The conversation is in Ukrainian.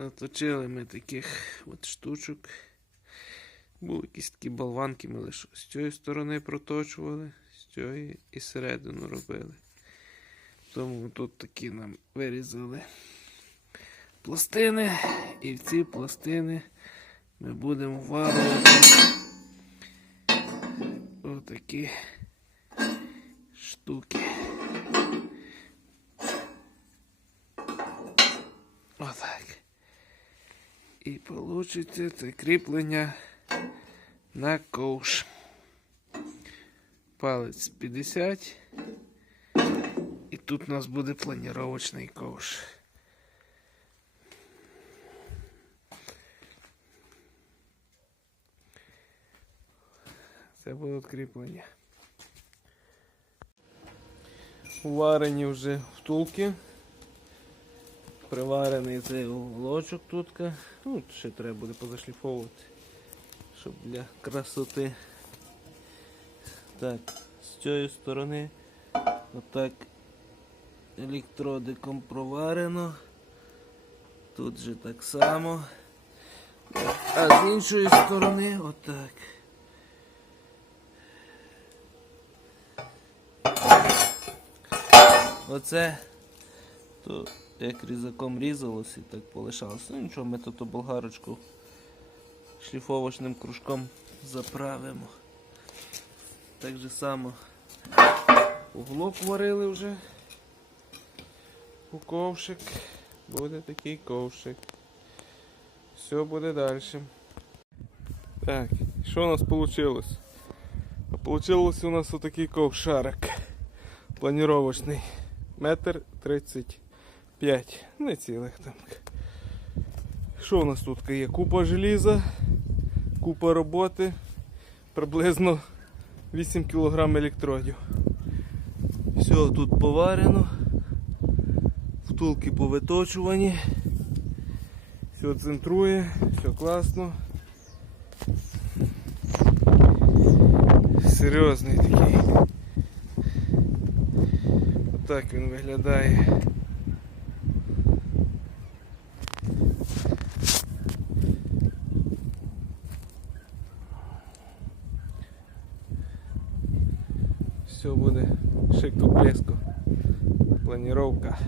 Наточили ми таких от штучок. Були якісь такі болванки, ми лише з цієї сторони проточували, з цієї і середину робили. Тому тут такі нам вирізали пластини, і в ці пластини ми будемо варувати отакі штуки. Отак. І получиться це кріплення на ковш. Палець 50. І тут у нас буде планіровочний ковш. Це будуть кріплення. Уварені вже втулки. Приварений цей уголочок тут. Ну, ще треба буде позашліфовувати, щоб для красоти. Так, з цієї сторони отак електродиком проварено. Тут же так само. А з іншої сторони отак. Оце то як різаком різалось і так полишалося. Ну нічого, ми тут болгарочку шліфовочним кружком заправимо. Так же само углок варили вже. У ковшик. Буде такий ковшик. Все буде далі. Так, що у нас вийшло? Получилось у нас отакий ковшарик. Планіровочний. Метр тридцять п'ять. Не цілих там. Що у нас тут є? Купа желіза, купа роботи, приблизно 8 кг електродів. Все тут поварено, втулки повиточувані, все центрує, все класно. Серйозний такий. Отак він виглядає. Все буде шико блеско. Планіровка.